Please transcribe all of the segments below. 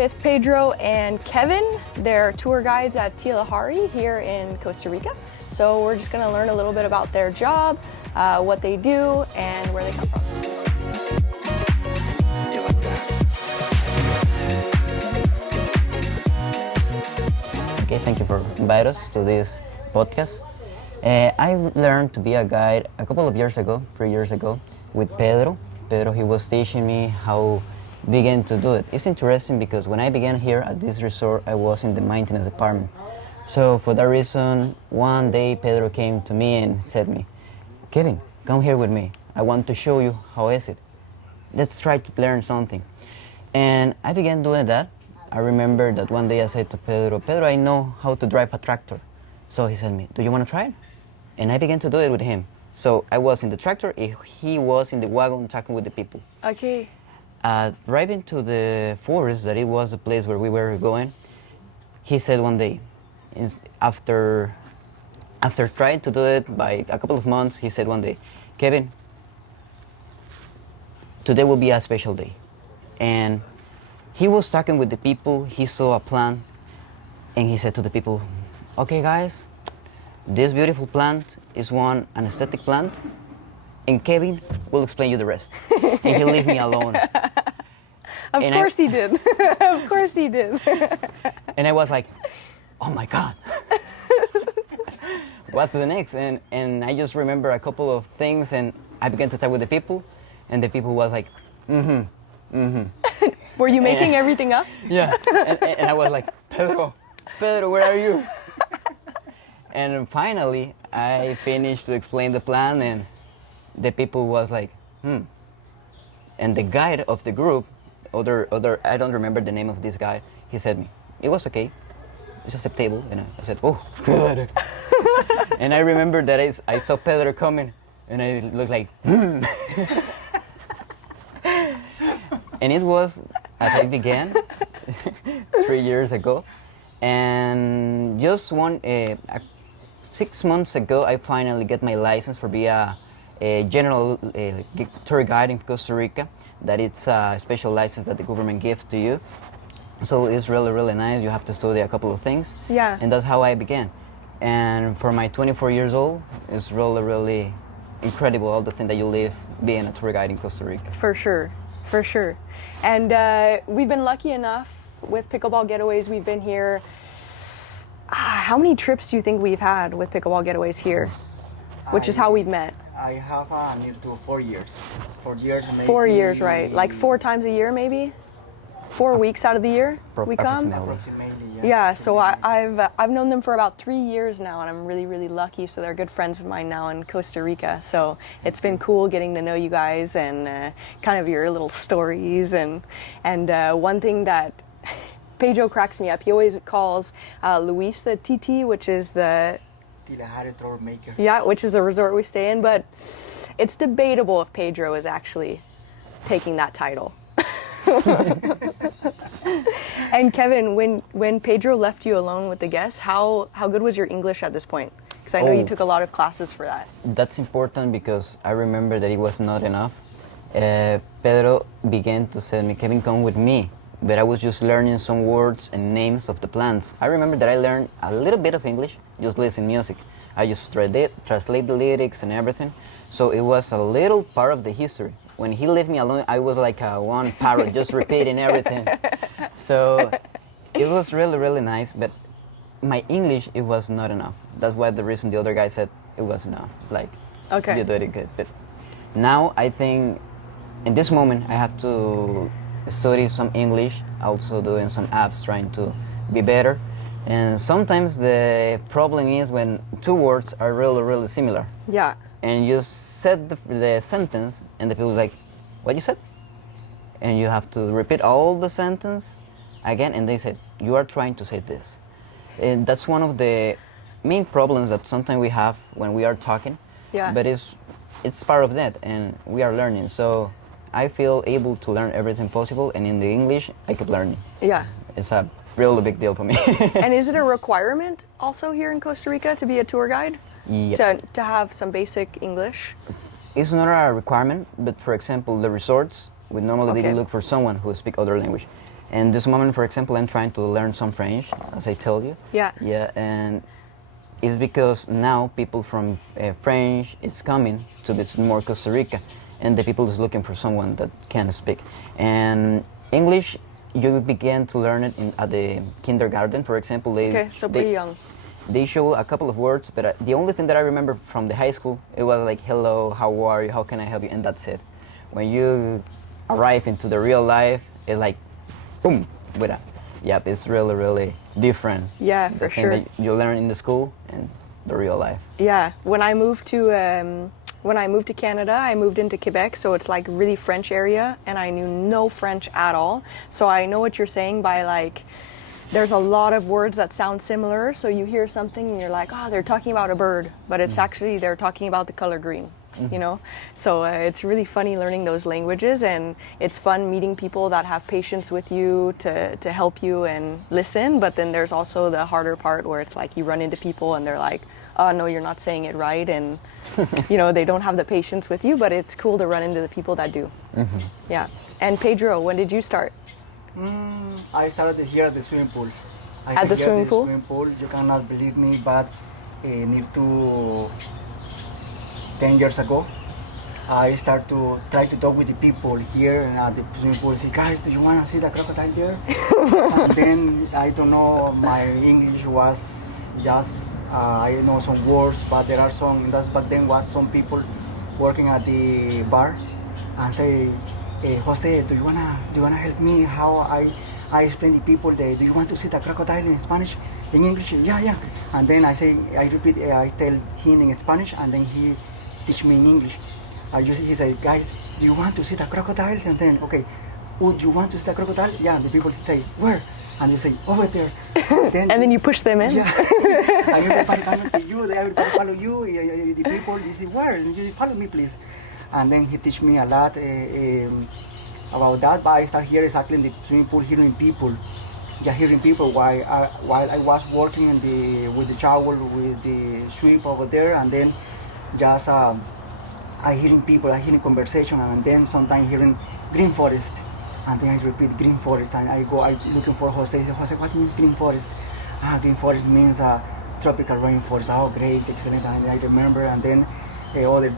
with Pedro and Kevin. They're tour guides at Tilahari here in Costa Rica. So we're just going to learn a little bit about their job, what they do, and where they come from. Okay, thank you for inviting us to this podcast. I learned to be a guide a couple of years ago, 3 years ago, with Pedro. Pedro, he was teaching me how begin to do it. It's interesting because when I began here at this resort, I was in the maintenance department. So for that reason, one day Pedro came to me and said me, Kevin, come here with me. I want to show you how is it. Let's try to learn something. And I began doing that. I remember that one day I said to Pedro, Pedro, I know how to drive a tractor. So he said me, do you want to try it? And I began to do it with him. So I was in the tractor, he was in the wagon talking with the people. Okay. Driving to the forest, that it was the place where we were going, he said one day, after trying to do it by a couple of months, he said one day, Kevin, today will be a special day. And he was talking with the people, he saw a plant, and he said to the people, okay guys, this beautiful plant is an aesthetic plant, and Kevin will explain you the rest. And he leave me alone. Of course he did. Of course he did. And I was like, oh my God. What's the next? And I just remember a couple of things, and I began to talk with the people, and the people was like, Were you making everything up? Yeah. And I was like, Pedro, where are you? And finally, I finished to explain the plan, and the people was like, And the guide of the group, I don't remember the name of this guy, he said me, it was okay, it's acceptable. And I said, oh, good. And I remember that I saw Pedro coming, and I looked like, And it was as I began 3 years ago. And just 6 months ago, I finally get my license for be a general tour guide in Costa Rica. That it's a special license that the government gives to you. So it's really, really nice. You have to study a couple of things. Yeah. And that's how I began. And for my 24 years old, it's really, really incredible all the things that you live being a tour guide in Costa Rica. For sure, for sure. And we've been lucky enough with Pickleball Getaways. We've been here. How many trips do you think we've had with Pickleball Getaways here? Which is how we've met. I have near to 4 years. 4 years maybe. 4 years, right? Like 4 times a year, maybe? 4 weeks out of the year we come? Approximately, Yeah, so I've known them for about 3 years now, and I'm really, really lucky. So they're good friends of mine now in Costa Rica. So it's been cool getting to know you guys and kind of your little stories. And one thing that Pedro cracks me up, he always calls Luis the TT, which is the... Tilahari troublemaker. Yeah, which is the resort we stay in, but it's debatable if Pedro is actually taking that title. And Kevin, when Pedro left you alone with the guests, how good was your English at this point? Because I know you took a lot of classes for that. That's important because I remember that it was not enough. Pedro began to say me, Kevin, come with me. But I was just learning some words and names of the plants. I remember that I learned a little bit of English, just listen music. I just translate the lyrics and everything. So it was a little part of the history. When he left me alone, I was like one parrot, just repeating everything. So it was really, really nice, but my English, it was not enough. That's why the reason the other guy said it was enough. Like, okay, you did it good. But now I think, in this moment, I have to study some English, also doing some apps, trying to be better. And sometimes the problem is when 2 words are really, really similar. Yeah. And you said the sentence, and the people like, what you said? And you have to repeat all the sentence again, and they said, you are trying to say this. And that's one of the main problems that sometimes we have when we are talking. Yeah. But it's part of that, and we are learning. So I feel able to learn everything possible, and in the English, I keep learning. Yeah. It's a really big deal for me. And is it a requirement also here in Costa Rica to be a tour guide? Yeah. To have some basic English? It's not a requirement, but for example, the resorts, we normally Okay. look for someone who speaks other language. And this moment, for example, I'm trying to learn some French, as I told you. Yeah. Yeah, and it's because now people from French is coming to visit more Costa Rica, and the people is looking for someone that can speak. And English, you begin to learn it at the kindergarten, for example. Okay, so pretty young. They show a couple of words, but the only thing that I remember from the high school, it was like, hello, how are you, how can I help you, and that's it. When you arrive into the real life, it's like, boom, with a, yep, it's really, really different. Yeah, the for thing sure. that you learn in the school and the real life. Yeah, when I moved to Canada, I moved into Quebec, so it's like really French area, and I knew no French at all. So I know what you're saying by like, there's a lot of words that sound similar. So you hear something and you're like, oh, they're talking about a bird, but it's actually they're talking about the color green. You know, so it's really funny learning those languages, and it's fun meeting people that have patience with you to help you and listen. But then there's also the harder part where it's like you run into people and they're like, oh no, you're not saying it right, and you know, they don't have the patience with you. But it's cool to run into the people that do. Yeah. And Pedro, when did you start? I started here at the swimming pool. At the swimming pool? You cannot believe me, but near to 10 years ago, I start to try to talk with the people here at the swimming pool. Say, guys, do you want to see the crocodile there? And then I don't know, my English was just I know some words, but there are some. That's back then was some people working at the bar and say, Jose, do you wanna help me? How I explain to people that, do you want to see the crocodile in Spanish, in English? Yeah. And then I repeat, I tell him in Spanish, and then he teach me in English. He said, guys, do you want to see the crocodiles? And then, okay, would you want to see the crocodile? Yeah, and the people say, where? And you say, over there. And then you push them in? Yeah. And everybody coming to you, everybody follow you, the people, you say, where? And you follow me, please. And then he teach me a lot about that, but I start here exactly in the swimming pool, hearing people. Yeah, hearing people while I was working with the shower, with the sweep over there, and then just I hearing people, I hearing conversation, and then sometimes hearing green forest, and then I repeat green forest, and I looking for Jose. I say, Jose, what means green forest? Green forest means tropical rainforest. Oh, great, excellent. And I remember, and then other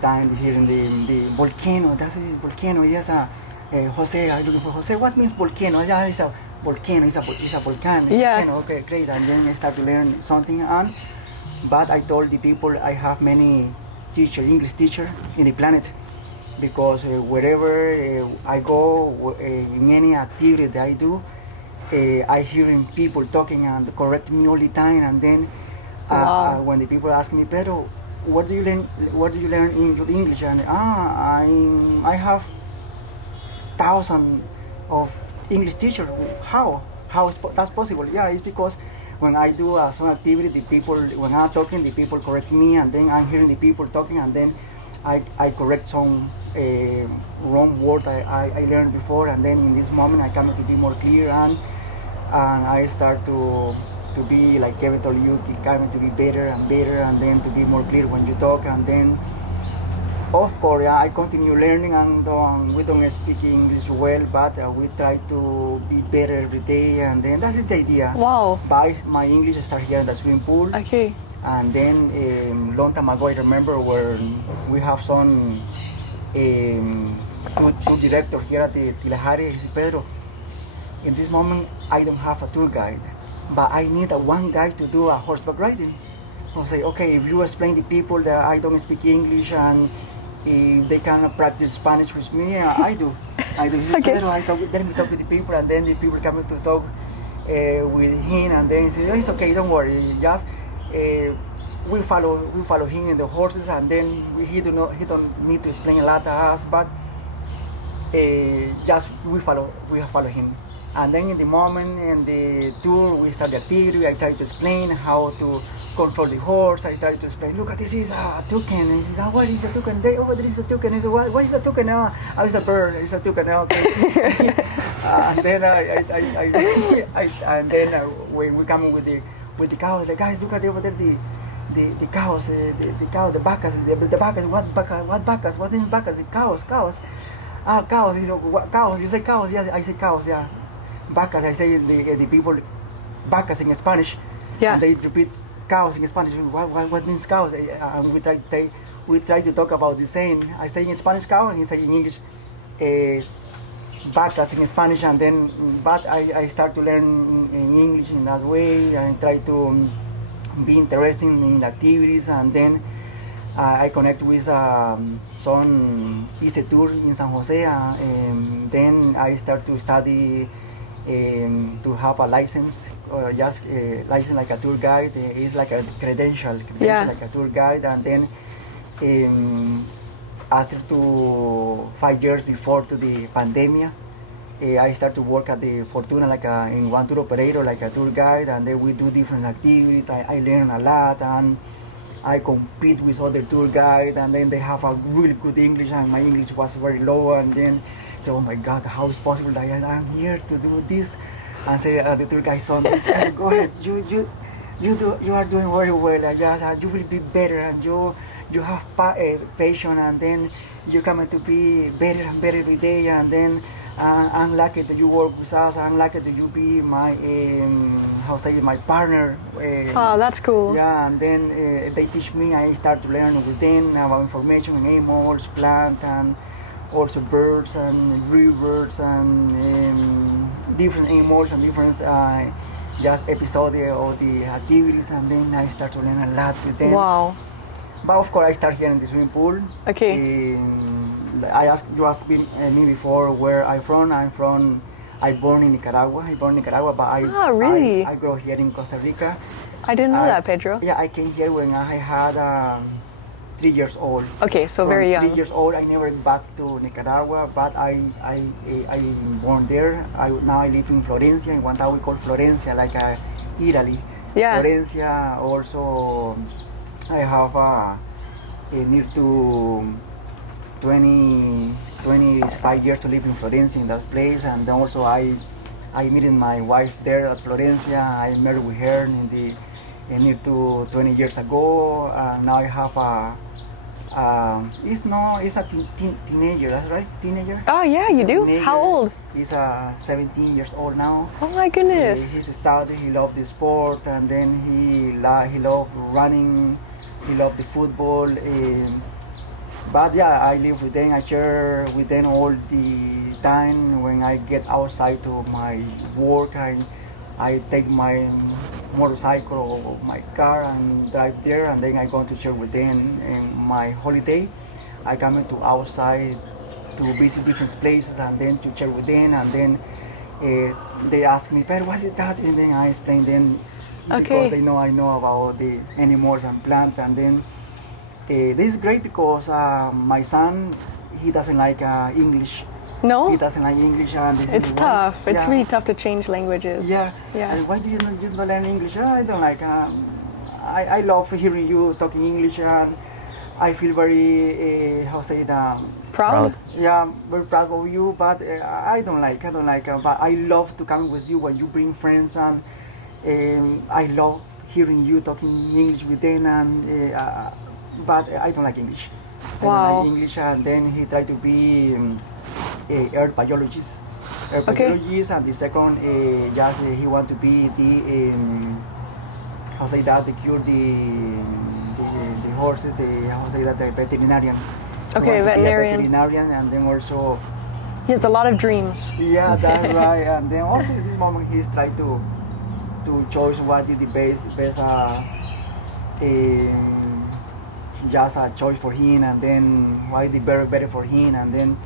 time hearing the volcano. That's a volcano. Yes, Jose, I looking for Jose. What means volcano? Yeah, it's a volcano. It's a volcano. Yeah. Volcano. Okay, great. And then I start to learn something. But I told the people I have many English teacher in the planet, because wherever I go, in any activity that I do, I hearing people talking and correct me all the time. And then when the people ask me, Pedro, what do you learn in your English? And I have thousands of English teachers. How is that's possible? Yeah, it's because when I do some activity, the people, when I'm talking, the people correct me, and then I'm hearing the people talking, and then I correct some wrong word I learned before, and then in this moment I come to be more clear, and I start to be, like Kevin told you, coming to be better and better, and then to be more clear when you talk. And then of course, I continue learning, and we don't speak English well, but we try to be better every day, and then that's the idea. Wow. But my English started here in the swimming pool. Okay. And then long time ago, I remember when we have some tour director here at the Tilahari. He said, Pedro, in this moment I don't have a tour guide, but I need one guy to do a horseback riding. I say, okay, if you explain to people that I don't speak English and if they cannot practice Spanish with me, I do. He said, Okay. Pedro, let me talk with the people, and then the people come to talk with him, and then he said, oh, it's okay, don't worry, just we follow him and the horses, and then he don't need to explain a lot to us, but just we follow him. And then in the moment in the tour we start the activity, I try to explain how to control the horse. I try to explain, look, this is a toucan. He says, what is a toucan? There is a toucan. He says, what is a toucan? Oh, it's a bird. It's a toucan. Okay. And then when we come with the cows, the guys, look at over there, the cows, the vacas, the vacas. What vacas? What is vacas? The cows. Cows. He said, what, cows? You say cows? Yeah, I say cows. Yeah. vacas. I say the people vacas in Spanish, Yeah. and they repeat cows in Spanish. What means cows? And we try to talk about the saying. I say in Spanish cow, and he say in English vacas in Spanish, and then but I start to learn in English in that way. I try to be interested in activities, and then I connect with some Peace Tour in San Jose, and then I start to study to have a license, or just license like a tour guide. It's like a credential Yeah. like a tour guide, and then after 5 years before to the pandemic, I start to work at the Fortuna like in one tour operator, like a tour guide, and then we do different activities. I learn a lot, and I compete with other tour guides, and then they have a really good English, and my English was very low, and then say, oh my God, how is possible that I'm here to do this? And say the tour guide son, go ahead, you are doing very well. You will be better, and you have patience, and then you come to be better and better every day, and then I'm lucky that you work with us. I'm lucky that you be my my partner. Oh, that's cool. Yeah, and then they teach me. I start to learn with them about information on animals, plants, and also birds and rivers and different animals and different just episodes of the activities, and then I start to learn a lot with them. Wow. But of course, I start here in the swimming pool. Okay. You asked me before where I'm from. I born in Nicaragua. But really? I grew here in Costa Rica. I didn't know that, Pedro. Yeah, I came here when I had 3 years old. Okay, so From very young. 3 years old, I never went back to Nicaragua, but I born there. Now I live in Florencia, in one town we call Florencia, like Italy. Yeah. Florencia. Also, I have near to 25 years to live in Florencia, in that place, and then also I met my wife there at Florencia. I married with her near to 20 years ago. Now I have it's a teenager, that's right, teenager. Oh yeah, you do? Teenager. How old? He's 17 years old now. Oh my goodness. He's studying, he loves the sport, and then he loves running, he loves the football. But yeah, I live with them, I share with them all the time. When I get outside to my work, I take my motorcycle or my car and drive there, and then I go to share with them. And my holiday, I come to outside to visit different places, and then to share with them, and then they ask me, "But what is that?" And then I explain them because they know I know about the animals and plants, and then this is great because my son, he doesn't like English. No? He doesn't like English, and this It's is the one- tough. It's yeah. really tough to change languages. Yeah. Yeah. And why do you not learn English? I don't like. I love hearing you talking English, and I feel very Proud? yeah, very proud of you. But I don't like. But I love to come with you when you bring friends, and I love hearing you talking English with them. And but I don't like English. I don't Wow. like English, and then he tried to be earth biologist. Okay. And the second, he want to be the to cure the horses, the veterinarian. He Okay, want to be a veterinarian. veterinarian, and then also He has a lot of dreams. yeah, that's right. And then also at this moment he's trying to choose what is the best just a choice for him, and then why the better for him, and then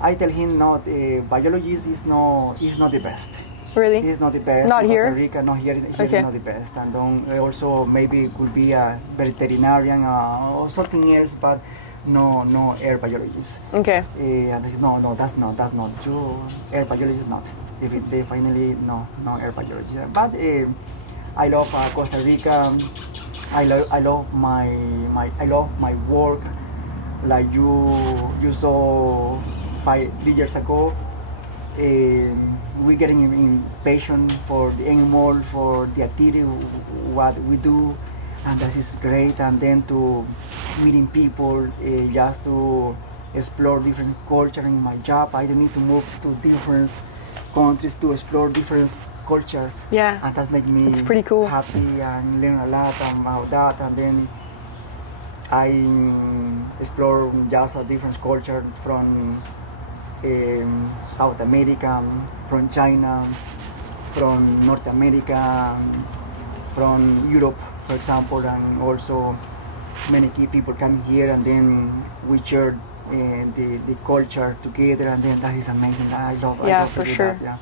I tell him not biologist is not the best. Really? He's not the best. Not in here? Costa Rica, not here. Here Okay. is not the best, and then also maybe could be a veterinarian or something else, but no air biologist. Okay. And they say, no, that's not. You air biologist not. If they finally no air biologist. But I love Costa Rica. I love my work. Like you saw 3 years ago. We're getting impatient for the animal, for the activity, what we do, and that is great. And then to meeting people, just to explore different culture in my job. I don't need to move to different countries to explore different culture. Yeah. And that makes me It's pretty cool. happy and learn a lot about that. And then I explore just a different culture from South America, from China, from North America, from Europe, for example, and also many key people come here, and then we share the culture together, and then that is amazing. I love for to do sure. that. Yeah.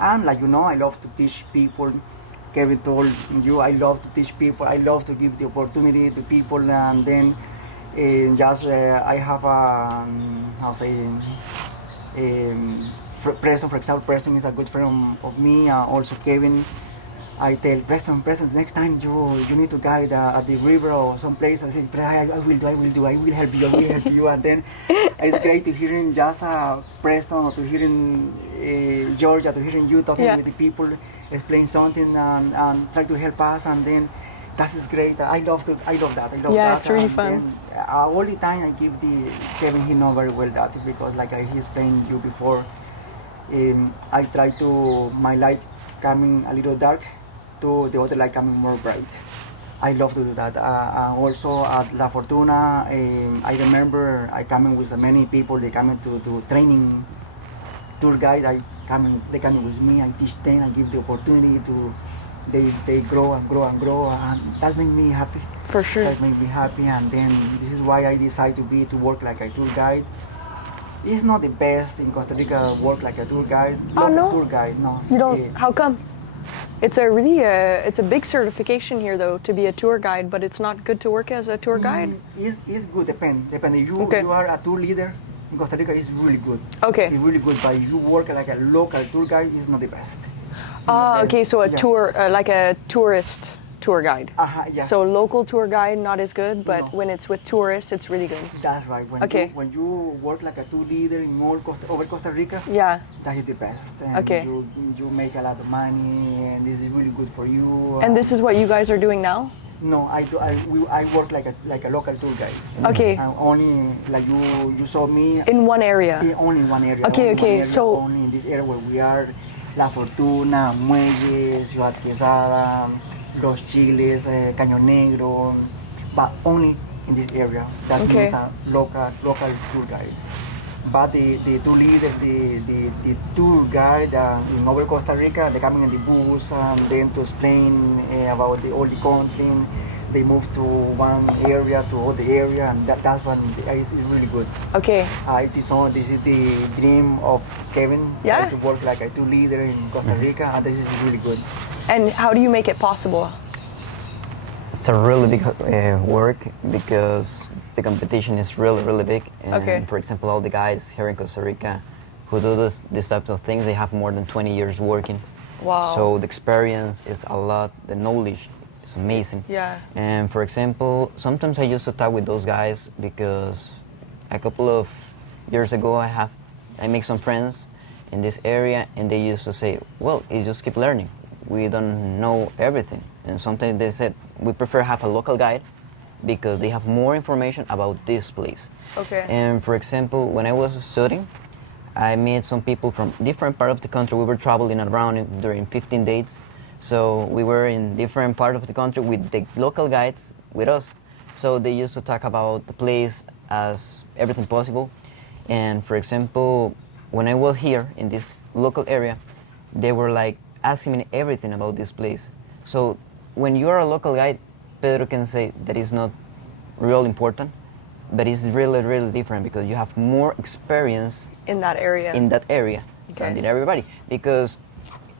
And like you know, I love to teach people. Kevin told you I love to teach people. I love to give the opportunity to people, and then just I have a how say Preston, for example. Preston is a good friend of me. Also Kevin. I tell Preston, next time you need to guide at the river or someplace. I say, I will do, I will help you. And then it's great to hear in just Preston, or to hear in Georgia, to hear in you talking with the people, explain something and try to help us. And then that is great. I love that. I love that. It's really fun. Then, all the time I give the Kevin, he know very well that, because like he explained you before, I try to my light coming a little dark, to the other light coming more bright. I love to do that. Also at La Fortuna, I remember I coming with many people. They coming to training tour guides. They coming with me. I teach them. I give the opportunity to. They grow and grow and grow, and that makes me happy. For sure. That makes me happy, and then this is why I decided to work like a tour guide. It's not the best in Costa Rica work like a tour guide. No? Tour guide, no. You don't? How come? It's a really it's a big certification here though to be a tour guide, but it's not good to work as a tour guide. It's good. Depends. If you are a tour leader in Costa Rica, it's really good. Okay. It's really good. But if you work like a local tour guide, it's not the best. Okay. So a tour, like a tourist tour guide. Yeah. So local tour guide not as good, but when it's with tourists, it's really good. That's right. When you work like a tour leader in over Costa Rica, that is the best. And you make a lot of money, and this is really good for you. And this is what you guys are doing now? No, I work like a local tour guide. Okay. Only like you saw me. In one area. Only in one area. Okay. So only in this area where we are, La Fortuna, Muelle, Ciudad Quesada, Los Chiles, Caño Negro, but only in this area. That means a local tour guide. But the tour leader, the tour guide in over Costa Rica, they coming in the bus and then to explain about all the country. They move to one area to other area, and that's when it's really good. Okay. This is the dream of Kevin. To work like a tour leader in Costa Rica, and this is really good. And how do you make it possible? It's a really big work because the competition is really big. And for example, all the guys here in Costa Rica who do these types of things, they have more than 20 years working. Wow. So the experience is a lot, the knowledge is amazing. Yeah. And for example, sometimes I used to talk with those guys because a couple of years ago I make some friends in this area, and they used to say, well, you just keep learning. We don't know everything. And sometimes they said, we prefer have a local guide because they have more information about this place. Okay. And for example, when I was studying, I met some people from different part of the country. We were traveling around during 15 days. So we were in different part of the country with the local guides with us. So they used to talk about the place as everything possible. And for example, when I was here in this local area, they were like asking me everything about this place. So when you are a local guide, Pedro can say that is not real important, but it's really different because you have more experience in that area. Than everybody, because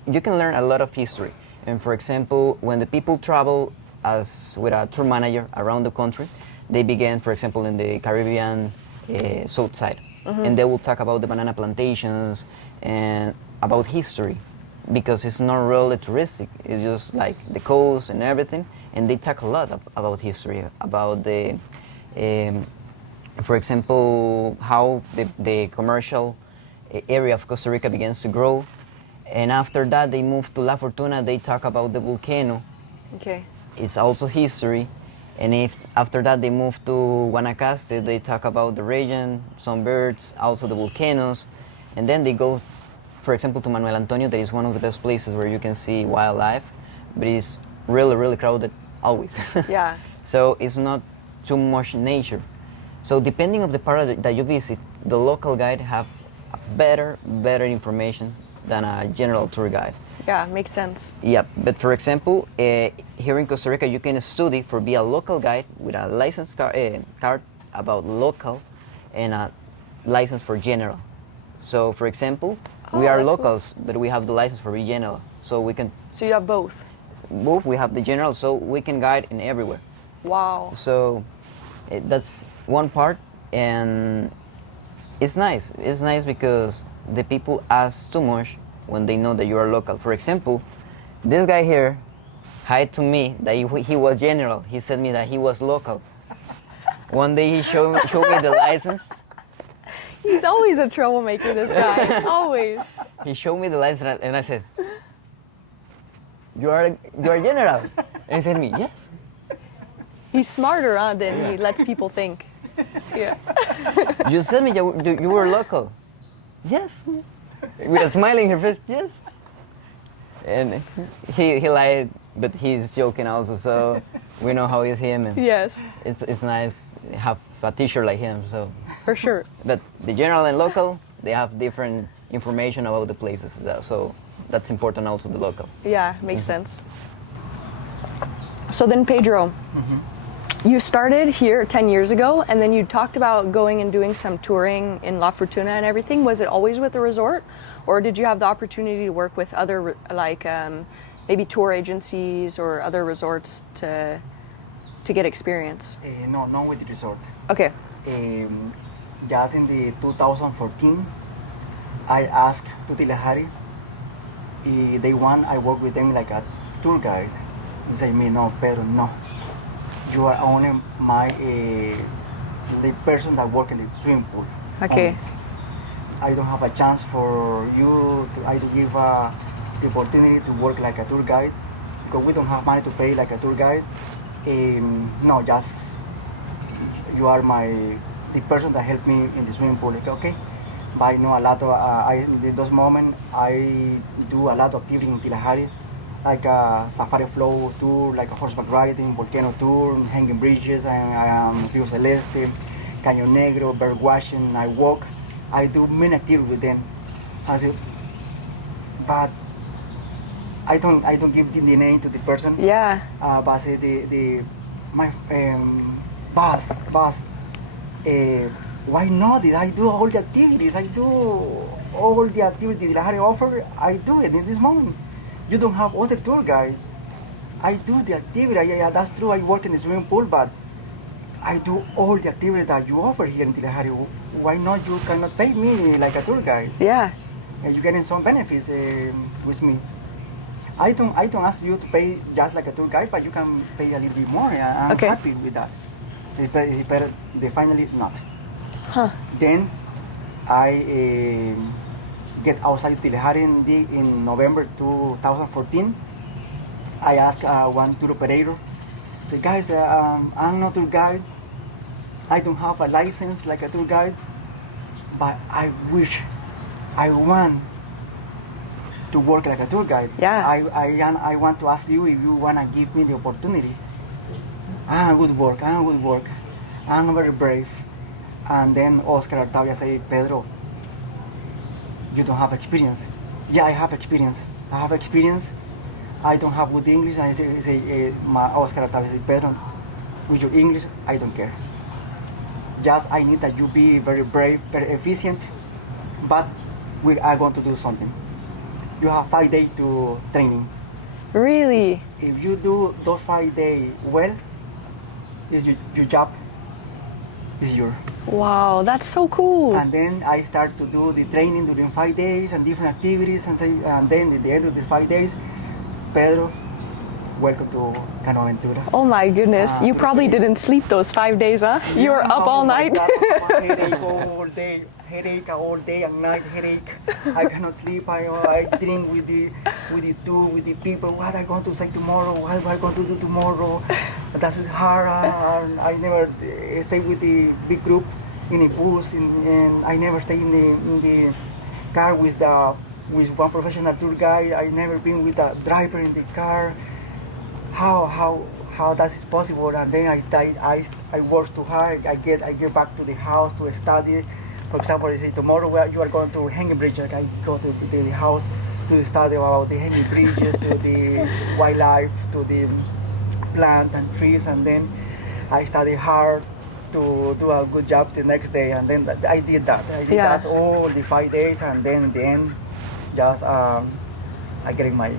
you can learn a lot of history. And for example, when the people travel as with a tour manager around the country, they begin, for example, in the Caribbean south side, and they will talk about the banana plantations and about history, because it's not really touristic. It's just like the coast and everything, and they talk a lot about history, about the, for example, how the commercial area of Costa Rica begins to grow. And after that, they move to La Fortuna. They talk about the volcano. Okay. It's also history. And if after that they move to Guanacaste, they talk about the region, some birds, also the volcanoes. And then they go for example, to Manuel Antonio, that is one of the best places where you can see wildlife, but it's really, really crowded always. Yeah. So it's not too much nature. So depending on the part that you visit, the local guide have better information than a general tour guide. Yeah, makes sense. Yeah, but for example, here in Costa Rica, you can study for be a local guide with a license card about local and a license for general. So, for example, we are that's cool. locals, but we have the license for be general. So we can So you have both. move. We have the general, so we can guide in everywhere. Wow. So that's one part, and it's nice. It's nice because the people ask too much when they know that you are local. For example, this guy here hid to me that he was general. He said me that he was local. One day he showed me the license. He's always a troublemaker, this guy. Always. He showed me the license, and I said, "You are general." And he said to me, "Yes." He's smarter than he lets people think. Yeah. You said me you were local. Yes. With a smile in her face, yes. And he lied, but he's joking also, so we know how he's him. And Yes, it's nice to have a teacher like him. So, for sure. but the general and local, they have different information about the places. So that's important also the local. Yeah, makes sense. So then, Pedro, you started here 10 years ago, and then you talked about going and doing some touring in La Fortuna and everything. Was it always with the resort, or did you have the opportunity to work with other, maybe tour agencies or other resorts to get experience? No, not with the resort. Okay. Just in the 2014, I asked to Tilahari if they want I work with them like a tour guide. He said me, no, Pedro, no. You are only the person that work in the swimming pool. Okay. Only. I don't have a chance for you to give the opportunity to work like a tour guide because we don't have money to pay like a tour guide. No, just you are the person that helped me in the swimming pool. Like, okay, but I know a lot of in those moments I do a lot of activity in Tilahari, like a safari flow tour, like a horseback riding, volcano tour, hanging bridges, and Rio Celeste, Caño Negro, bird watching. I walk. I do many activities with them. But I don't give the name to the person. Yeah. But my boss. Why not? I do all the activities. I do all the activities that I offer. I do it in this moment. You don't have other tour guide. I do the activity. Yeah, that's true. I work in the swimming pool, but I do all the activities that you offer here in Tilahari. Why not? You cannot pay me like a tour guide. Yeah. You're getting some benefits with me. I don't ask you to pay just like a tour guide, but you can pay a little bit more. I'm Okay. happy with that. They finally not. Huh. Then I get outside Tilahari in November 2014. I asked one tour operator, say, guys, I'm not a tour guide. I don't have a license like a tour guide, but I want to work like a tour guide. Yeah. I want to ask you if you want to give me the opportunity. I'm good work. I'm very brave. And then Oscar Artavia say, Pedro, you don't have experience. Yeah, I have experience. I don't have good English. I say Oscar Artavia say, Pedro, with your English, I don't care. Just I need that you be very brave, very efficient, but we are going to do something. You have 5 days to training. Really? If you do those 5 days well, is your job is yours. Wow, that's so cool. And then I start to do the training during 5 days and different activities, and then at the end of the 5 days, Pedro, welcome to Cano Aventura. Oh my goodness, you probably didn't sleep those 5 days, huh? You were up all night. Headache all day and night, headache. I cannot sleep. I drink with the people. What I going to say tomorrow? What am I going to do tomorrow? That is hard. And I never stay with the big group in the bus, and I never stay in the car with the with one professional tour guide. I never been with a driver in the car. How that is possible? And then I work too hard. I get back to the house to study. For example, I say tomorrow you are going to hanging bridge. Like I go to the house to study about the hanging bridges, to the wildlife, to the plant and trees, and then I study hard to do a good job the next day. And then I did that. I did Yeah. that all the 5 days, and then in the end, just I getting my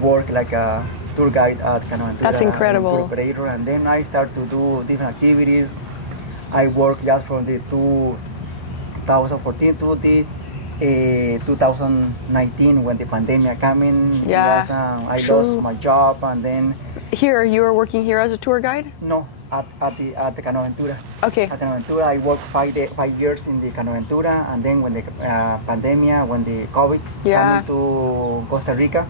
work like a tour guide at Canaventura. That's incredible. Tour operator, and then I start to do different activities. I work just from the 2014 to the 2019 when the pandemic came in. Yeah, Yes, I true. lost my job, and then Here, you were working here as a tour guide? no, at the Canaventura. Okay. At Canaventura, I worked 5 years in the Canaventura, and then when the pandemic, when the COVID Yeah. came to Costa Rica,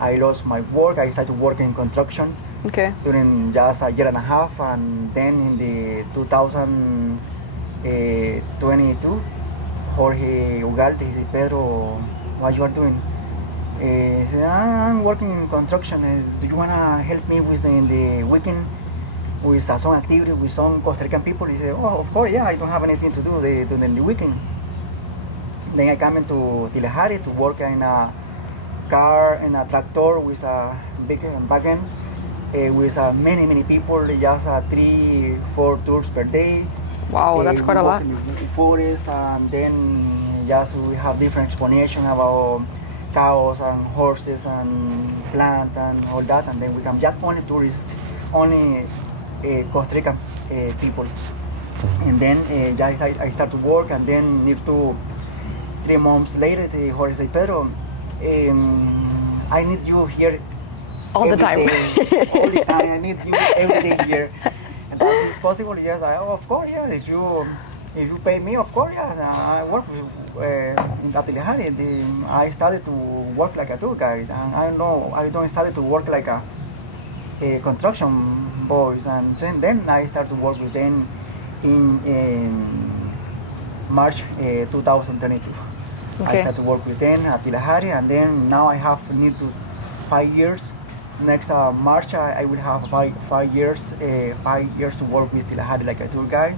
I lost my work. I started working in construction Okay. during just a year and a half, and then in the 2022, Jorge Ugarte, he said, Pedro, what you are doing? He said, I'm working in construction. Do you want to help me with in the weekend with some activity with some Costa Rican people? He said, oh, of course, yeah, I don't have anything to do during the weekend. Then I come into Tilehari to work in a car and a tractor with a big back end with many people, just 3-4 tours per day. Wow, that's quite a we lot. walk in the forest, and then just we have different explanation about cows and horses and plant and all that, and then we come just only tourists, only Costa Rican people. And then just I start to work, and then need to 3 months later, Jorge say, Pedro, I need you here All the every time. day, all the time. I need you every day here. And that is possible. Yes, of course, yes. If you pay me, of course, yes. I work with, in Atilehari. I started to work like a tour guide, and I don't started to work like a construction boys, and then I started to work with them in March 2022. I Okay. started to work with them at Atilehari, and then now I have need to 5 years. Next March, I will have 5 years to work with Tilehari like a tour guide.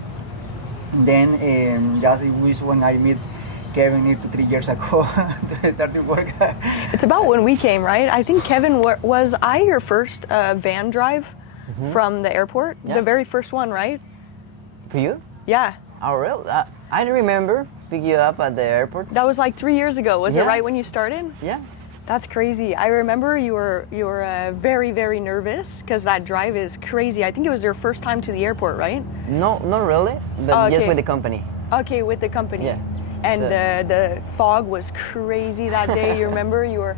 And then just it was when I met Kevin 3 years ago to start to work. It's about when we came, right? I think Kevin, was I your first van drive from the airport? Yeah. The very first one, right? For you? Yeah. Oh, really? I remember pick you up at the airport. That was like 3 years ago. Was it Yeah. right when you started? Yeah. That's crazy. I remember you were very, very nervous because that drive is crazy. I think it was your first time to the airport, right? No, not really, but Oh, just okay. with the company. Okay, with the company. Yeah. And So- the fog was crazy that day. You remember you were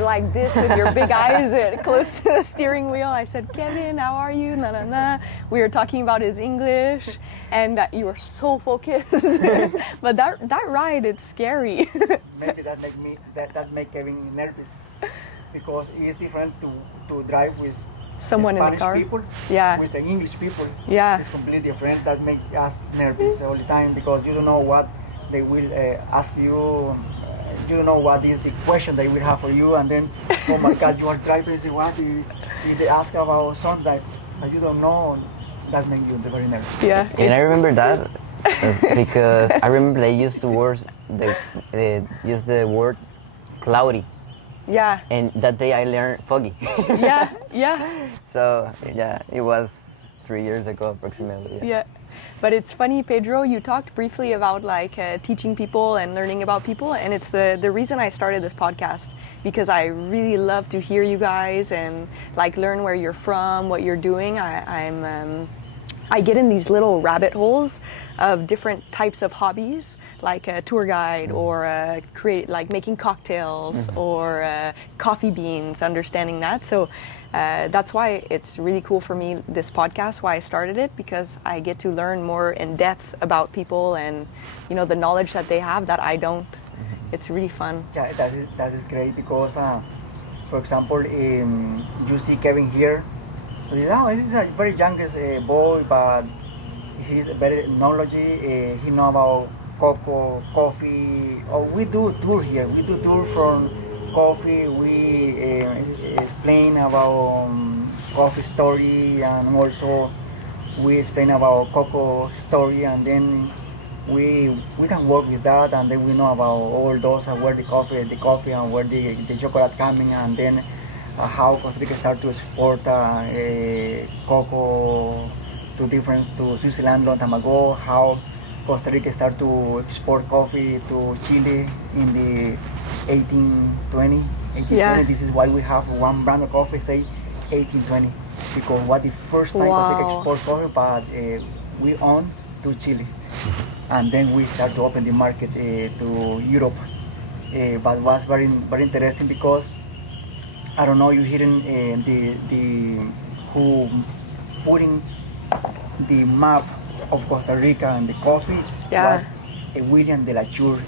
like this with your big eyes close to the steering wheel. I said, Kevin, how are you? Na na na. We were talking about his English, and you were so focused. But that ride, it's scary. Maybe that make Kevin nervous, because it's different to drive with Someone in the Spanish car. people, Yeah. with the English people. Yeah. It's completely different. That make us nervous all the time, because you don't know what they will ask you. You don't know what is the question they will have for you, and then, oh my God, you are driving. What if they ask about something that you don't know? That makes you very nervous. Yeah. And I it's- remember that because I remember they used to use the word cloudy, Yeah. and that day I learned foggy. Yeah. Yeah. So yeah, it was 3 years ago approximately. Yeah. But it's funny, Pedro, you talked briefly about like teaching people and learning about people, and it's the reason I started this podcast, because I really love to hear you guys and like learn where you're from, what you're doing. I get in these little rabbit holes of different types of hobbies, like a tour guide or create like making cocktails or coffee beans, understanding that. So that's why it's really cool for me, this podcast, why I started it, because I get to learn more in depth about people and, you know, the knowledge that they have that I don't. It's really fun. Yeah, that is great, because, for example, you see Kevin here. He's a very youngest boy, but he's very knowledge. He know about cocoa, coffee. Oh, we do tour here. We do tour from coffee. We explain about coffee story, and also we explain about cocoa story, and then we can work with that, and then we know about all those where the coffee and where the chocolate coming, and then how Costa Rica start to export cocoa to Switzerland long time ago, how Costa Rica start to export coffee to Chile in the 1820. Yeah. This is why we have one brand of coffee say 1820, because what the first time Costa Rica Wow. export coffee, but we own to Chile, and then we start to open the market to Europe. But was very interesting because I don't know you hearing the who putting the map of Costa Rica and the coffee Yeah. was William de la Tour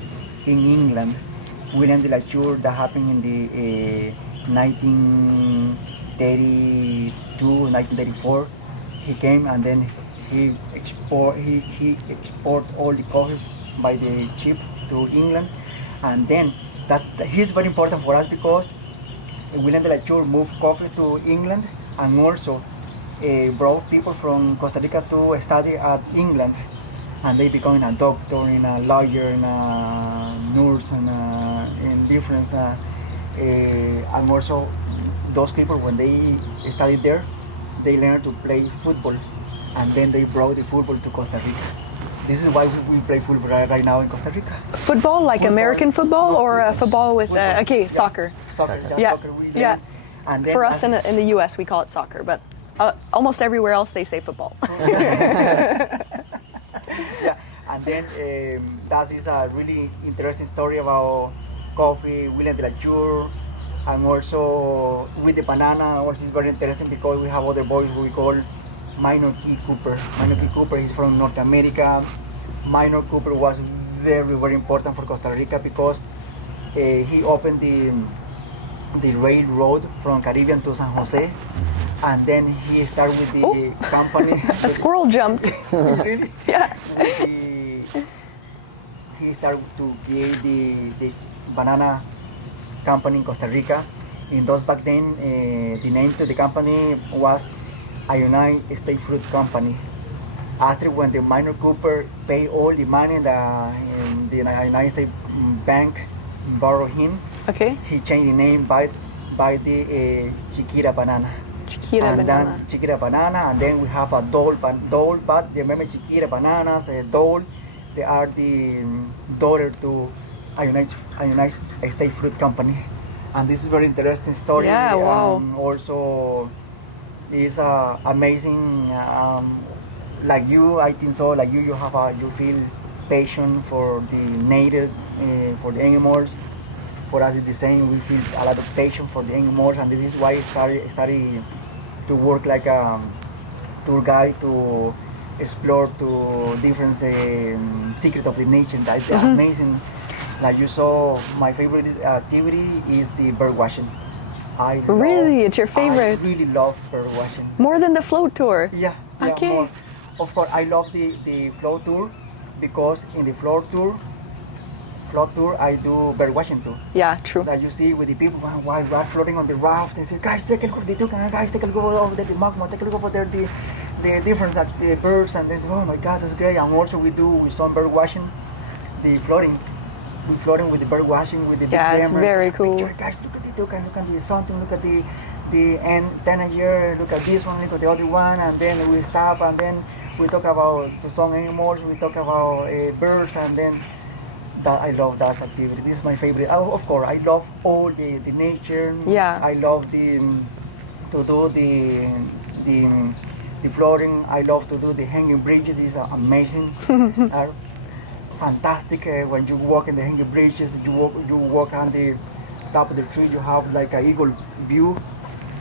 in England. William de la Tour that happened in the 1932, 1934. He came and then he export all the coffee by the ship to England, and then he's very important for us because William de la Tour moved coffee to England, and also brought people from Costa Rica to study at England, and they becoming a doctor, and a lawyer, and a nurse, and in different. And also, those people when they studied there, they learned to play football, and then they brought the football to Costa Rica. This is why we play football right now in Costa Rica. Football, like Football. American football, No, or football with football. okay, Yeah. soccer. Soccer, just Yeah, soccer. We yeah. learn. And then For us in the U.S., we call it soccer, but almost everywhere else they say football. Yeah, and then that is a really interesting story about coffee, William de la Tour, and also with the banana. Also, it's very interesting because we have other boys who we call Minor Key Cooper. Minor Key Cooper is from North America. Minor Cooper was very important for Costa Rica because he opened the railroad from Caribbean to San Jose, and then he started with the company. A squirrel jumped. Really? Yeah. He started to create the banana company in Costa Rica. In those back then, the name to the company was a United States Fruit Company. After when the Minor Cooper paid all the money that the United States Bank borrowed him, Okay. he changed the name by the Chiquita Banana. Chiquita And banana. then Chiquita Banana, and then we have a Dole, but remember Chiquita Bananas, Dole, they are the daughter to a United States Fruit Company. And this is very interesting story. Yeah, wow. Also, is amazing. Like you, I think so. Like you have you feel passion for the native, for the animals. For us, it's the same. We feel a lot of passion for the animals, and this is why I started to work like a tour guide to explore to different secrets of the nature. That's amazing. Like you saw, my favorite activity is the bird watching. Really? It's your favorite? I really love bird watching. More than the float tour. Yeah. Okay. More. Of course, I love the float tour because in the float tour I do bird watching too. Yeah, true. That you see with the people while floating on the raft, they say, guys, take a look, guys, take a look over there, the magma, take a look over there, the difference at the birds, and they say, oh my God, that's great. And also we do with some bird watching, the floating. We floating with the bird watching with the big Yeah, it's camera. very Take a cool. picture. Guys, look at the something, look at the antenna here, look at this one, look at the other one, and then we stop, and then we talk about some animals, we talk about birds, and then that I love that activity. This is my favorite. Of course, I love all the nature. Yeah. I love to do the floating. I love to do the hanging bridges. These are amazing. Are fantastic when you walk in the hanging bridges. You walk on the top of the tree. You have like an eagle view,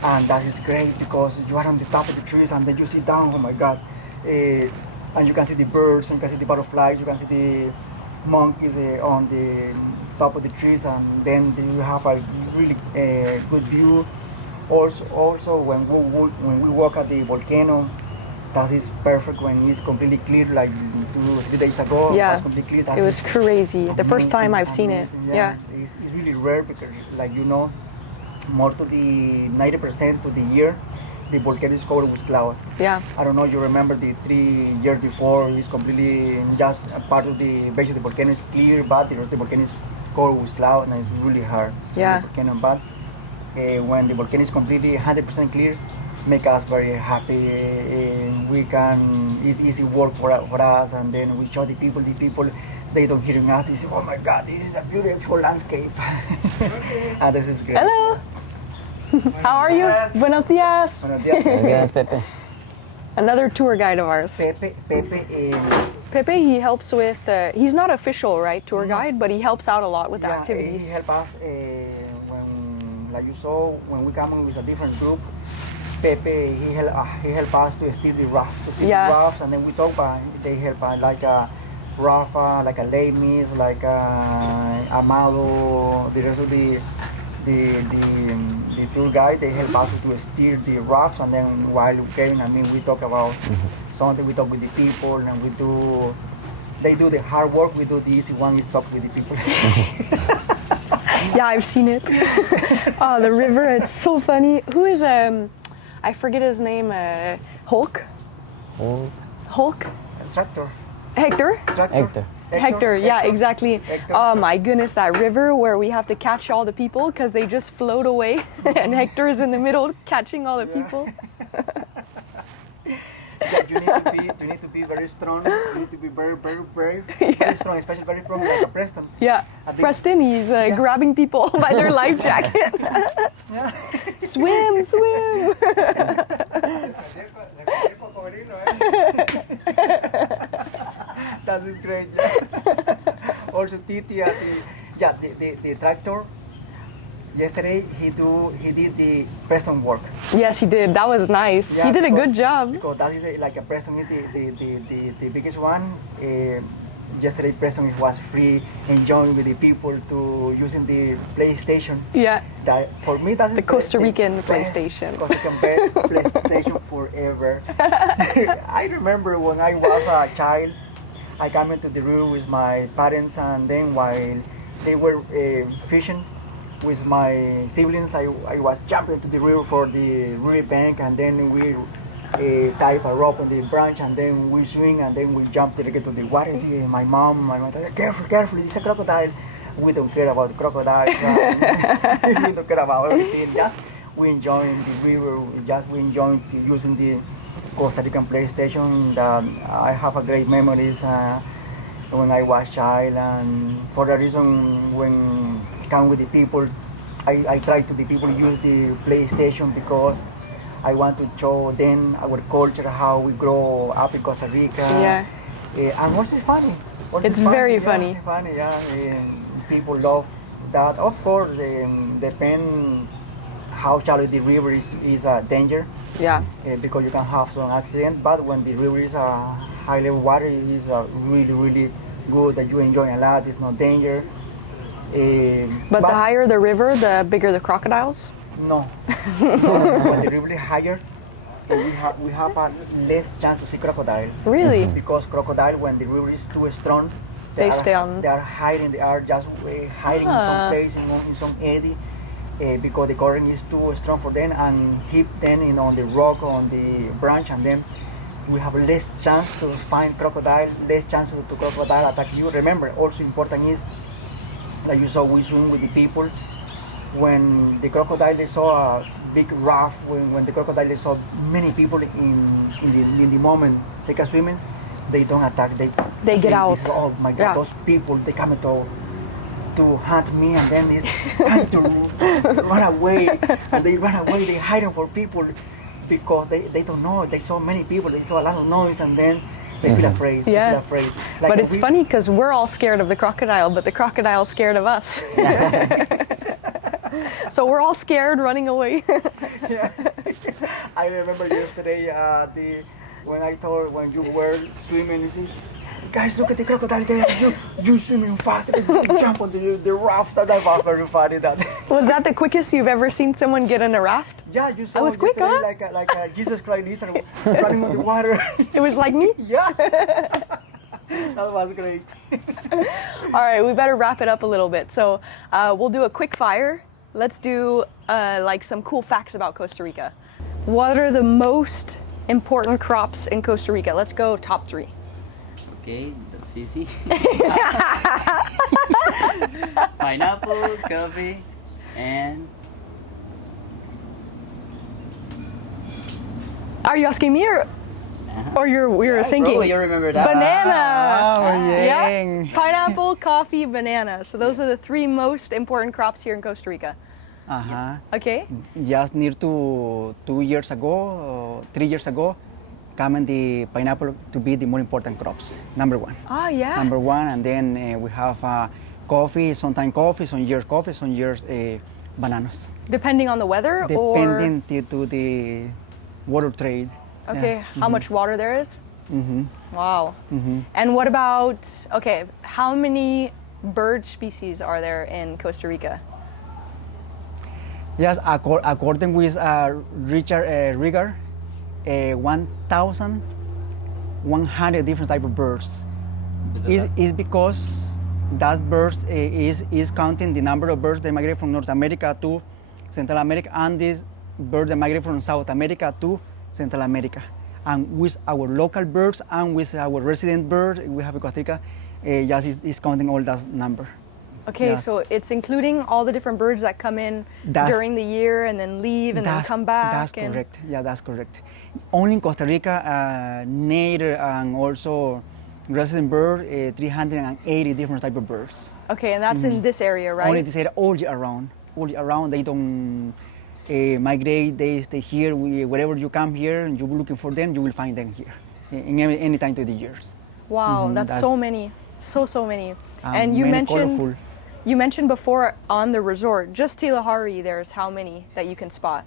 and that is great because you are on the top of the trees and then you see down. Oh my God! And you can see the birds, and you can see the butterflies. You can see the monkeys on the top of the trees, and then you have a really good view. Also when we walk at the volcano, that is perfect when it's completely clear, like 2 or 3 days ago. It Yeah, was completely clear. it was crazy. The first time Amazing, I've seen it. amazing, Yeah. It's really rare because, like more to the 90% to the year, the volcano is covered with cloud. Yeah. I don't know. You remember the 3 years before? It's completely just a part of the base of the volcano is clear, but the rest of the volcano is covered with cloud, and it's really hard. Yeah. The volcano, but when the volcano is completely 100% clear, make us very happy. We can it's easy work for us, and then we show the people. The people they don't hearing us. They say, "Oh my God, this is a beautiful landscape." And this is great. Hello. How are you? Buenos dias. Buenos días. Gracias, Pepe. Another tour guide of ours. Pepe, Pepe, he helps with, he's not official, right, tour guide, but he helps out a lot with the yeah, activities. he help us when, like you saw, when we come in with a different group. Pepe, he help us to steer the raft, Yeah. the rafts, and then we talk about. They help like a Rafa, like a Lemis, like a Amado, the rest of the tour guide. They help us to steer the rafts, and then while carrying, we talk about something. We talk with the people, and they do the hard work. We do the easy one. Is talk with the people. Yeah, I've seen it. Oh, the river, it's so funny. Who is, I forget his name, Hulk? Oh, Hulk? Tractor. Hector? Hector. Hector, yeah, exactly. Hector. Oh my goodness, that river where we have to catch all the people because they just float away and Hector is in the middle catching all the people. Yeah, you need to be very strong. You need to be very, very brave. Very strong, especially very strong like a Preston. Yeah, I think- Preston, he's grabbing people by their life jacket. Yeah. Swim, swim. That is great. Also, Titi, the tractor. Yesterday he did the Preston work. Yes, he did. That was nice. Yeah, He did a good because- job. Because that is like a Preston is the biggest one. Yesterday Preston was free, enjoying with the people to using the PlayStation. Yeah. That for me that is The Costa Rican best PlayStation. Costa Rican best PlayStation forever. I remember when I was a child, I came into the river with my parents, and then while they were fishing with my siblings, I was jumping to the river for the river bank, and then we tie a rope on the branch, and then we swing, and then we jump directly to the water. See, my mom said, "Careful, careful! It's a crocodile." We don't care about the crocodiles. We don't care about everything. Just we enjoying the river. We enjoy using the Costa Rican PlayStation. That I have a great memories when I was child, and for the reason when I come with the people, I try to the people use the PlayStation because I want to show them our culture, how we grow up in Costa Rica. Yeah. And also it's funny. It's very yeah, funny. It's funny, yeah. People love that. Of course, depend how shallow the river is a danger Yeah. because you can have some accident. But when the river is a high level water, it is really, really good that you enjoy a lot. It's no danger. But the higher the river, the bigger the crocodiles. No. When the river is higher, we have a less chance to see crocodiles. Really? Because crocodile, when the river is too strong, They stay on. They are hiding. They are just hiding in some place, in some eddy, because the current is too strong for them, and hit them on the rock, on the branch, and then we have less chance to find crocodile, less chance to crocodile attack you. Remember, also important is that you saw we swim with the people. When the crocodile they saw a big raft, when the crocodile they saw many people in the moment they can swimming, they don't attack. They get out. Oh my God, Yeah. those people they come to hunt me, and then it's time to run away, and they run away. They hiding for people because they don't know. They saw many people. They saw a lot of noise, and then they feel afraid. They Yeah. feel afraid. Like But it's funny because we're all scared of the crocodile, but the crocodile's scared of us. So we're all scared running away. Yeah. I remember yesterday when you were swimming, you see, guys, look at the crocodile there. You swimming fast. Jump on the raft. That was very funny. That. Was that the quickest you've ever seen someone get in a raft? Yeah, you saw I was quick, huh? like Jesus Christ, he's running on the water. It was like me? Yeah. That was great. All right, we better wrap it up a little bit. So we'll do a quick fire. Let's do like some cool facts about Costa Rica. What are the most important crops in Costa Rica? Let's go top 3. Okay, that's easy. Pineapple, coffee, and Are you asking me or you're thinking? probably you remember that. Banana. Oh, Yeah. Pineapple, coffee, banana. So those are the 3 most important crops here in Costa Rica. Okay. Just near to 2 years ago, or 3 years ago, coming the pineapple to be the more important crops. Number 1. Ah, yeah. Number 1, and then we have coffee, sometimes coffee, some years bananas. Depending on the weather Depending to the water trade. Okay, how much water there is? Mm-hmm. Wow. And what about, okay, how many bird species are there in Costa Rica? Yes, according with Richard Riga, 1,100 different type of birds. Is because that birds is counting the number of birds that migrate from North America to Central America, and these birds that migrate from South America to Central America. And with our local birds and with our resident birds we have in Costa Rica, just is counting all that number. Okay, Yes. so it's including all the different birds that come in during the year and then leave and then come back. That's and correct. Yeah, that's correct. Only in Costa Rica, native and also resident bird, 380 different type of birds. Okay, and that's in this area, right? Only this area, all year around. All year around, they don't migrate. They stay here. Wherever you come here and you're looking for them, you will find them here in any time of the years. Wow, that's so many, so many. And you many mentioned colorful. you mentioned before on the resort, just Tilahari, there's how many that you can spot?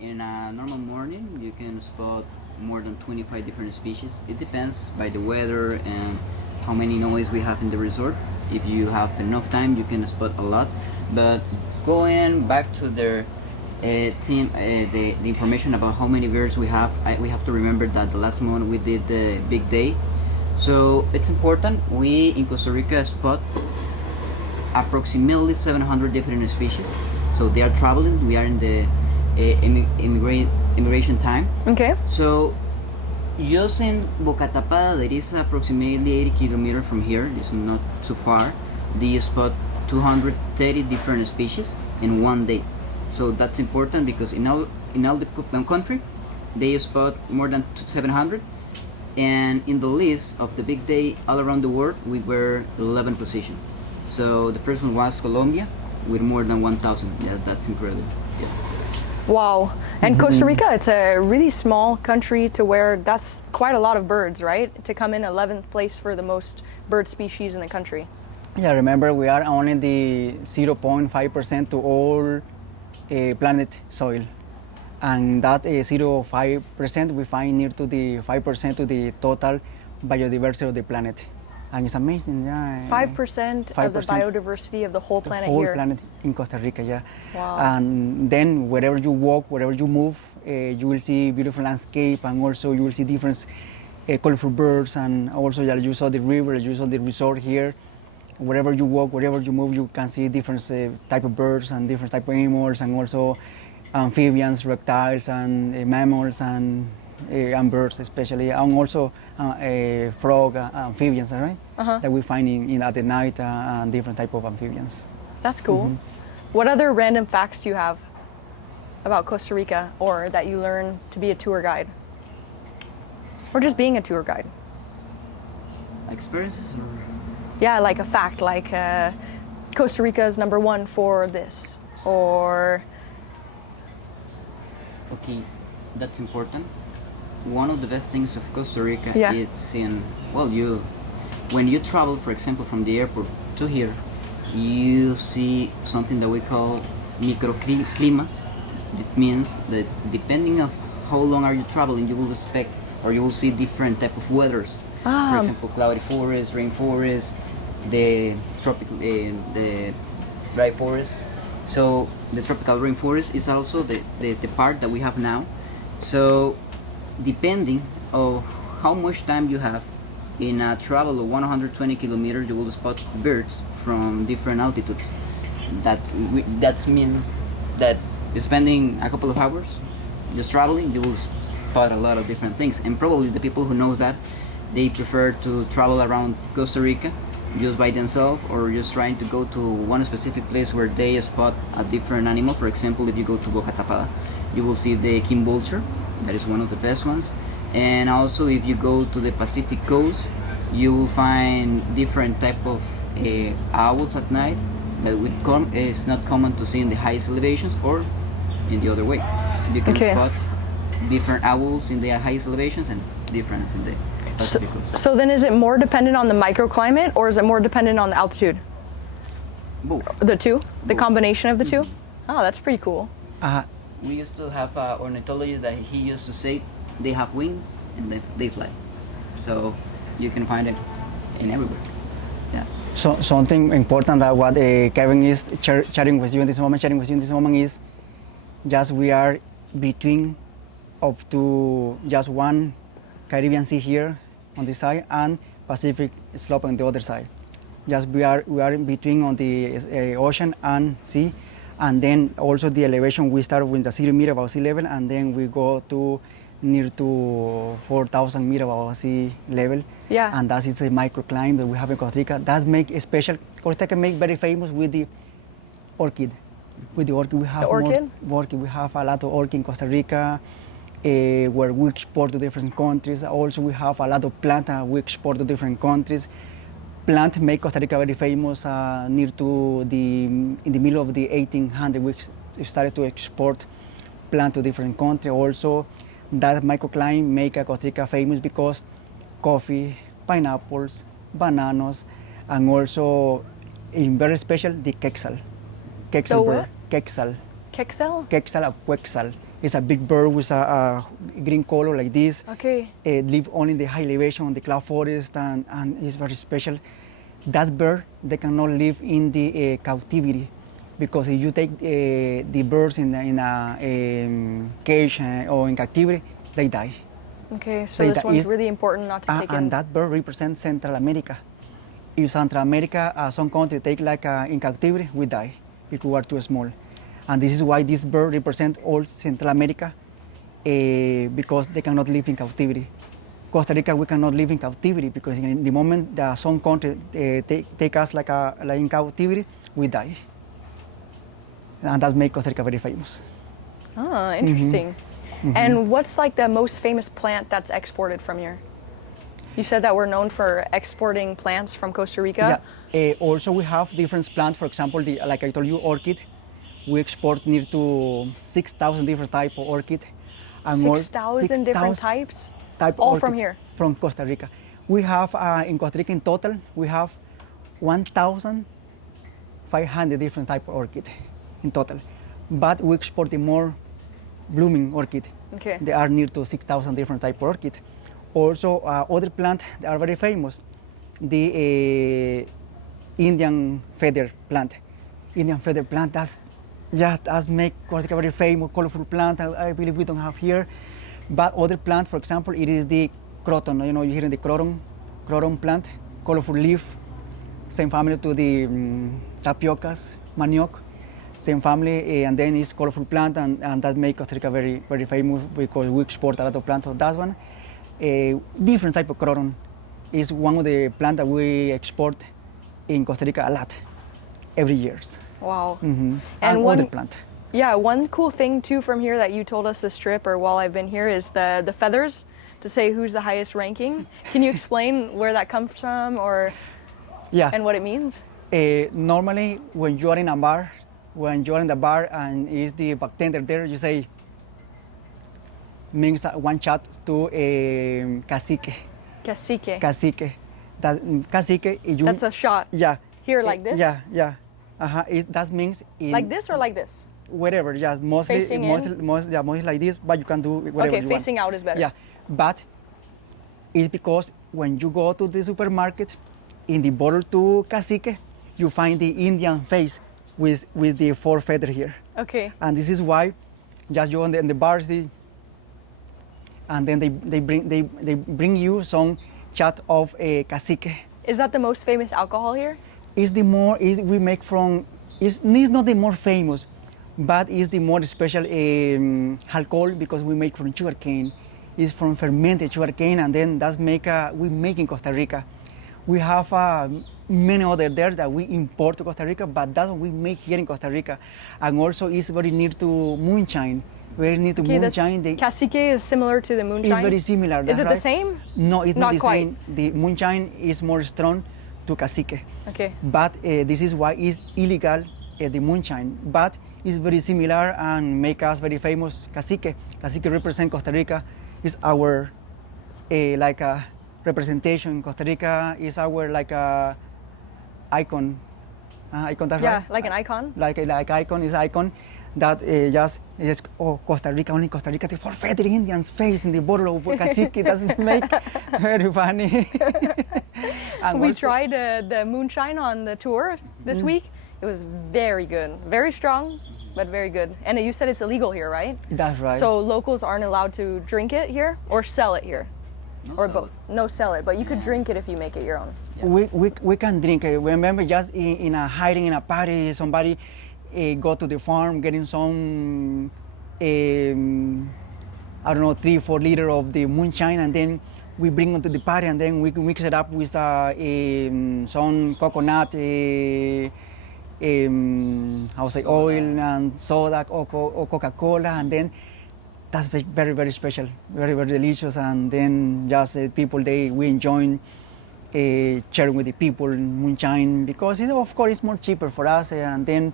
In a normal morning, you can spot more than 25 different species. It depends by the weather and how many noise we have in the resort. If you have enough time, you can spot a lot. But going back to their team, the information about how many birds we have to remember that the last month we did the big day. So it's important. We in Costa Rica spot approximately 700 different species. So they are traveling. We are in the immigration time. Okay. So just in Boca Tapada, that is approximately 80 kilometers from here, it's not too far, they spot 230 different species in one day. So that's important because in all the country, they spot more than 700. And in the list of the big day all around the world, we were 11th position. So the first one was Colombia with more than 1,000. Yeah, that's incredible. Yeah. Wow. And Costa Rica, it's a really small country to where that's quite a lot of birds, right? To come in 11th place for the most bird species in the country. Yeah, remember we are only the 0.5% to all planet soil. And that 0.5% we find near to the 5% to the total biodiversity of the planet. And it's amazing, yeah. 5% of the 5%. biodiversity of the whole planet the whole here. planet in Costa Rica, yeah. Wow. And then wherever you walk, wherever you move, you will see beautiful landscape, and also you will see different colorful birds, and also you saw the river, you saw the resort here. Wherever you walk, wherever you move, you can see different type of birds and different type of animals, and also amphibians, reptiles, and mammals, and birds especially, and also frog, amphibians, right? That we find in at the night, and different type of amphibians. That's cool. What other random facts do you have about Costa Rica, or that you learn to be a tour guide? Or just being a tour guide? Experiences or? Yeah, like a fact, like Costa Rica is #1 for this, or... Okay, that's important. One of the best things of Costa Rica Yeah. is when you travel, for example, from the airport to here, you see something that we call microclimas. It means that depending on how long are you traveling, you will expect or you will see different type of weathers. For example, cloudy forest, rainforest, the tropical, the dry forest. So the tropical rainforest is also the part that we have now. So depending on how much time you have in a travel of 120 kilometers, you will spot birds from different altitudes. That means that spending a couple of hours just traveling, you will spot a lot of different things. And probably the people who knows that, they prefer to travel around Costa Rica just by themselves, or just trying to go to one specific place where they spot a different animal. For example, if you go to Boca Tapada, you will see the king vulture. That is one of the best ones. And also if you go to the Pacific coast, you will find different type of owls at night that it's not common to see in the highest elevations, or in the other way. You can spot different owls in the highest elevations and difference in the Pacific coast. So then is it more dependent on the microclimate, or is it more dependent on the altitude? Both. The two? The combination of the two? Oh, that's pretty cool. We used to have an ornithologist that he used to say they have wings and they fly. So you can find it in everywhere. Yeah. So something important that what Kevin is sharing with you in this moment is just we are between up to just one Caribbean Sea here on this side and Pacific slope on the other side. Just we are in between on the ocean and sea, and then also the elevation we start with the 0 meter above sea level, and then we go to near to 4,000 meters above sea level. Yeah. And that is a microclimate that we have in Costa Rica. That make a special. Costa Rica make very famous with the orchid. With the orchid, we have we have a lot of orchid in Costa Rica, where we export to different countries. Also, we have a lot of plants we export to different countries. Plant make Costa Rica very famous near to in the middle of the 1800s. We started to export plant to different countries. Also, that microclimate make Costa Rica famous because coffee, pineapples, bananas, and also in very special the quetzal. Quetzal bird. Quetzal. Quetzal? Quetzal or quetzal. It's a big bird with a green color like this. Okay. It lives only in the high elevation on the cloud forest, and it's very special. That bird, they cannot live in the captivity, because if you take the birds in a cage or in captivity, they die. Okay, so this one's really important not to take in. And that bird represents Central America. If Central America, some country take like in captivity, we die if we are too small. And this is why this bird represents all Central America, because they cannot live in captivity. Costa Rica, we cannot live in captivity, because in the moment that some country take us like in captivity, we die. And that makes Costa Rica very famous. Ah, interesting. Mm-hmm. And what's like the most famous plant that's exported from here? You said that we're known for exporting plants from Costa Rica. Yeah. Also, we have different plants. For example, like I told you, orchid. We export near to 6,000 different types of orchid. 6,000 different types? All from here? From Costa Rica. We have, in Costa Rica in total, we have 1,500 different types of orchid in total. But we export the more blooming orchid. Okay. There are near to 6,000 different types of orchid. Also, other plants that are very famous, the Indian feather plant. Indian feather plant, that's make Costa Rica very famous, colorful plant. I believe we don't have here. But other plant, for example, it is the croton. You know, you hear in the croton plant, colorful leaf, same family to the tapiocas, manioc, same family, and then it's colorful plant, and that makes Costa Rica very, very famous because we export a lot of plants of that one. Different type of croton is one of the plants that we export in Costa Rica a lot, every year. Wow. Mm-hmm. And other plant. Yeah, one cool thing too from here that you told us this trip, or while I've been here, is the feathers, to say who's the highest ranking. Can you explain where that comes from, or and what it means? Normally, when you are in a bar, and is the bartender there, you say, means one shot to cacique. Cacique. Cacique. Cacique. That's a shot. Yeah. Here, like this? Yeah. That means like this or like this? Whatever, just mostly like this, but you can do whatever you want. Okay, facing out is better. Yeah, but is because when you go to the supermarket, in the bottle to cacique, you find the Indian face with the four feather here. Okay. And this is why just you on the bar see, and then they bring you some chat of a cacique. Is that the most famous alcohol here? Is the more is we make from is not the more famous, but is the more special alcohol because we make from sugarcane. It's from fermented sugarcane, and then that's we make in Costa Rica. We have many other there that we import to Costa Rica, but that one we make here in Costa Rica, and also is very near to moonshine. Very near to moonshine. The cacique is similar to the moonshine? It's very similar. Is it right? the same? No, it's not the quite. same. The moonshine is more strong to cacique. Okay. But this is why it's illegal, the moonshine. But it's very similar and make us very famous. Cacique. Cacique represent Costa Rica. Is our like a representation. Costa Rica is our like a icon. Icon, that's Yeah, right? like an icon? Like icon is icon that just is Costa Rica, only Costa Rica, the four feather Indian's face in the bottle of cacique. Doesn't make very funny. And We also- tried the moonshine on the tour this week. It was very good, very strong, but very good. And you said it's illegal here, right? That's right. So locals aren't allowed to drink it here or sell it here, or both. No, sell it, but you could drink it if you make it your own. We can drink it. Remember, just in a hiding in a party, somebody go to the farm getting some, I don't know, 3-4 liter of the moonshine, and then we bring it to the party, and then we mix it up with some coconut, oil and soda or Coca-Cola, and then that's very, very special, very, very delicious. And then just people, we enjoy sharing with the people moonshine because of course it's more cheaper for us, and then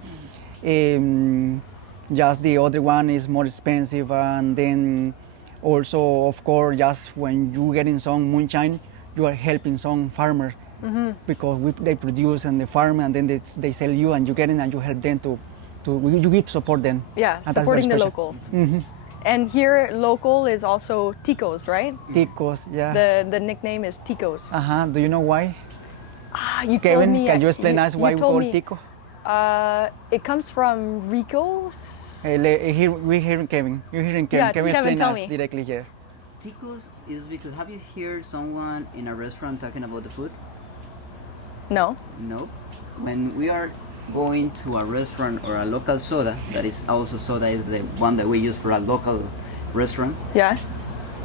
just the other one is more expensive, and then also of course just when you getting some moonshine you are helping some farmer because they produce and the farm, and then they sell you and you get in and you help them you give support them. Yeah, And that's very supporting the special. locals. Mm-hmm. And here, local is also Ticos, right? Ticos, yeah. The nickname is Ticos. Do you know why? You told Kevin, me. can you explain us why we told call me. Tico? It comes from Ricos. We're hearing Kevin. You're hearing Kevin. Yeah, Kevin, Kevin, explain tell us me. directly here. Ticos is because have you heard someone in a restaurant talking about the food? No. No. When we are going to a restaurant or a local soda, that is also soda is the one that we use for a local restaurant, Yeah.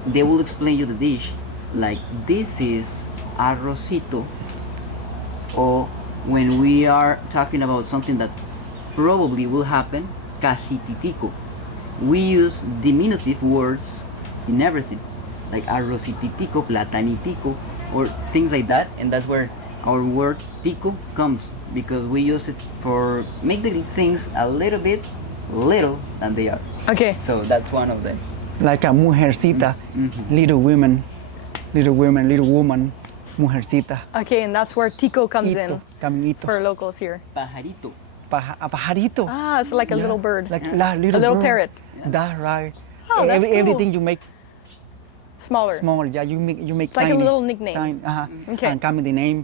they will explain you the dish like this is arrocito, or when we are talking about something that probably will happen, casititico. We use diminutive words in everything, like arrocititico, platanitico, or things like that, and that's where our word tico comes, because we use it for make the things a little bit little than they are. Okay. So that's one of them. Like a mujercita, little woman, mujercita. Okay, and that's where Tico comes Ito, in caminito. for locals here. Pajarito. A pajarito. Ah, so like a Yeah. little bird. Like a little little bird. parrot. That's right. Oh, that's cool. Everything you make Smaller. small, yeah, you make It's like tiny. a little nickname. Tiny, Okay. And come in the name,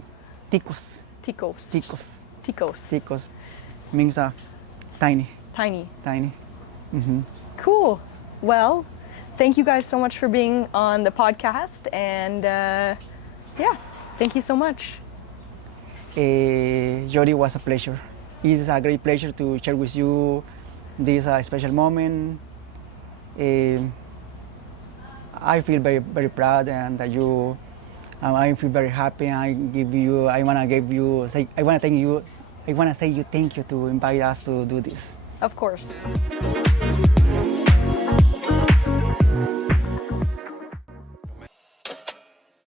ticos. Ticos. Ticos. Ticos. Ticos means tiny. Tiny. Cool. Well, thank you guys so much for being on the podcast, and yeah, thank you so much. Jody, was a pleasure. It's a great pleasure to share with you this special moment. I feel very, very proud, and that I feel very happy. I want to say you thank you to invite us to do this. Of course.